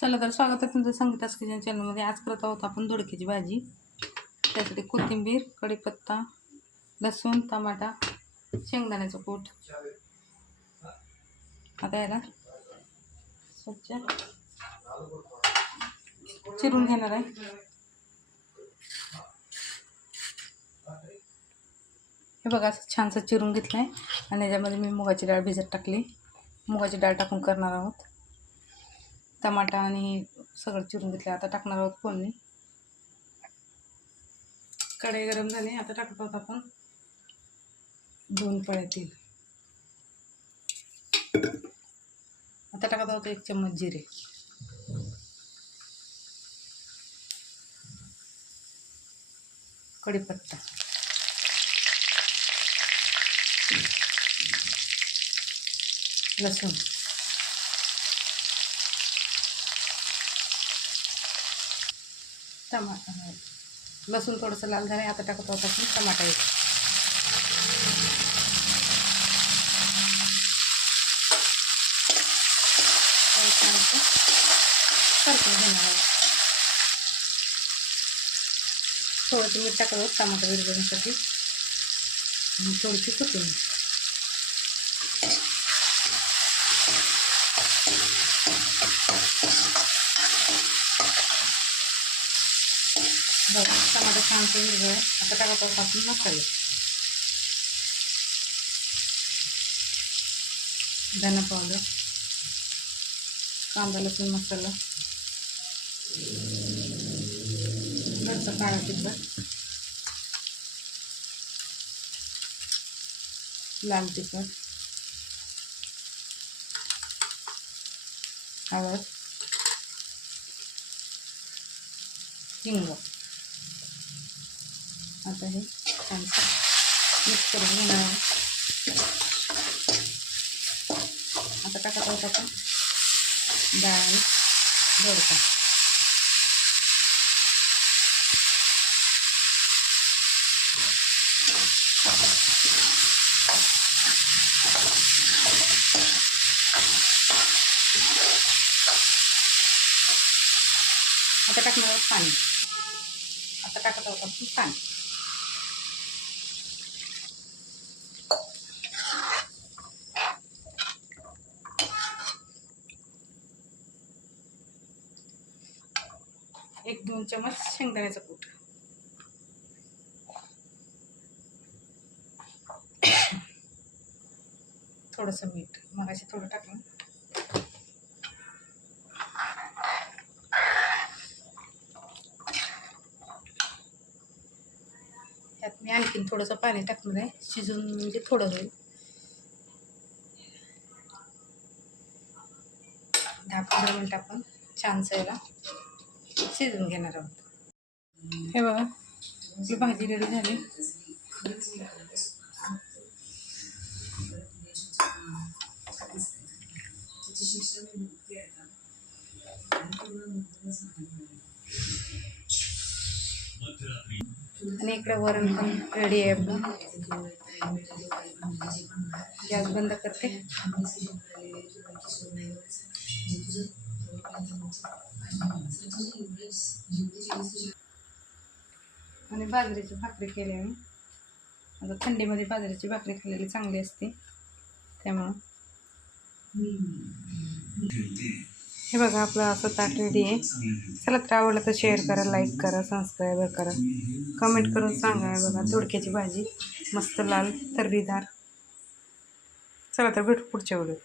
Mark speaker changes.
Speaker 1: चला तर स्वागत आहे तुमचं संगीतास किचन चॅनलमध्ये आज करत आहोत आपण दोडक्याची भाजी. त्यासाठी कोथिंबीर कढीपत्ता लसूण टमाटा शेंगदाण्याचं कूट. आता याला स्वच्छ चिरून घेणार आहे. हे बघा असं छानसं चिरून घेतलं आहे आणि याच्यामध्ये मी मुगाची डाळ भिजत टाकली. मुगाची डाळ टाकून करणार आहोत. टमाटा आणि सगळं चिरून घेतलं आता टाकणार आहोत फोडणी. कढई गरम झाली. आता टाकत आहोत आपण दोन पळ्या तेल आता टाकत आहोत एक चम्मच जिरे. कढीपत्ता. लसूण. टमाटा लसूण थोडंसं लाल झालं आता टाकत आहोत आपण टमाटा एक सरकून घेणार थोडंसं मीठ टाकलं टमाटा विरघळण्यासाठी. थोडीशी कुटून बघा टमाटर छानसं हिरवं आहे आता टाकत आहोत आपण मसाले धना पावडर कांदा लसूण मसाला घरचं काळा तिखट लाल तिखट हळद हिंग आता हे छान मिक्स करून घेणार आहे. आता टाकत आहोत आपण डाळ आणि दोडका आता टाकणार आहोत पाणी आता टाकत आहोत आपण पाणी एक दोन चमच शेंगदाण्याचं कूट. थोडंसं मीठ. मगाशी थोडं टाकलं. त्यात मी आणखीन थोडंसं पाणी टाकणार आहे. शिजून म्हणजे थोडं होईल. दहा पंधरा मिनिट आपण छानसं याला शिजवून घेणार आहोत. हे बघा आपली भाजी रेडी झाली. आणि इकडे वरण पण रेडी आहे आपलं. गॅस बंद करते. आणि बाजरीची भाकरी केली आम्ही. आता थंडीमध्ये बाजरीची भाकरी खाल्लेली चांगली असते. त्यामुळं. हे बघा आपलं असं ताट रेडी आहे. चला तर आवडलं तर शेअर करा लाईक करा सबस्क्राईब करा. कमेंट करून सांगा बघा दोडक्याची भाजी. मस्त लाल तर्रीदार चला तर भेटू पुढच्या वेळेत